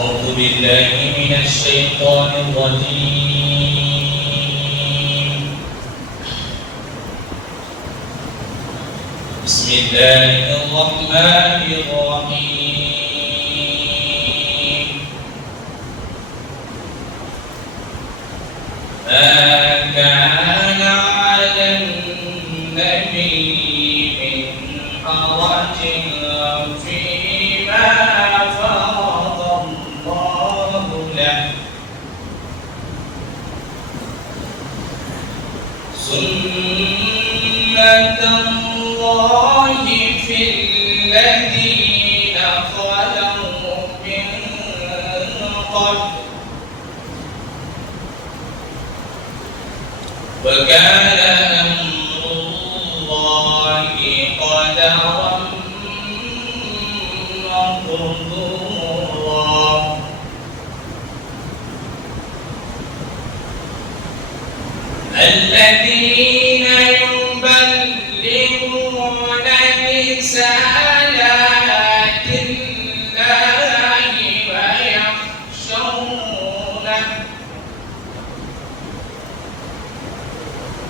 أعوذ بالله من الشيطان الرجيم. بسم الله الرحمن الرحيم. ما كان على النبي من حرج فيما فرض الله له، سنة الله في الذين خلوا من قبل، وكان أمر الله قدرا مقدورا. الذين يبلغون رسالات الله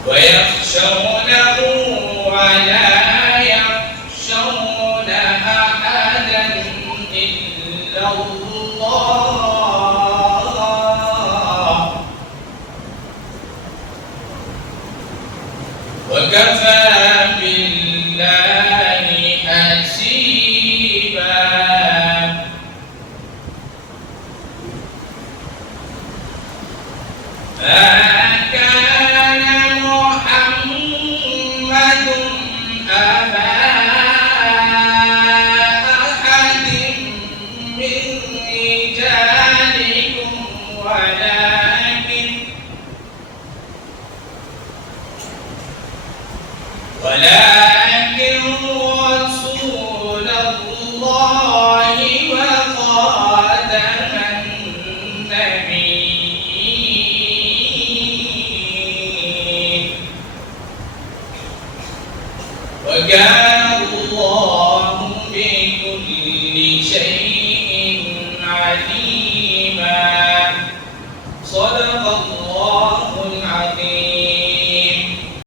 ويخشونه ولا يخشون أحدا إلا الله، وكفى بالله حسيبا. ما كان محمد أبا أحد من رجالكم ولكن رسول الله وخاتم النبيين، وكان الله بكل شيء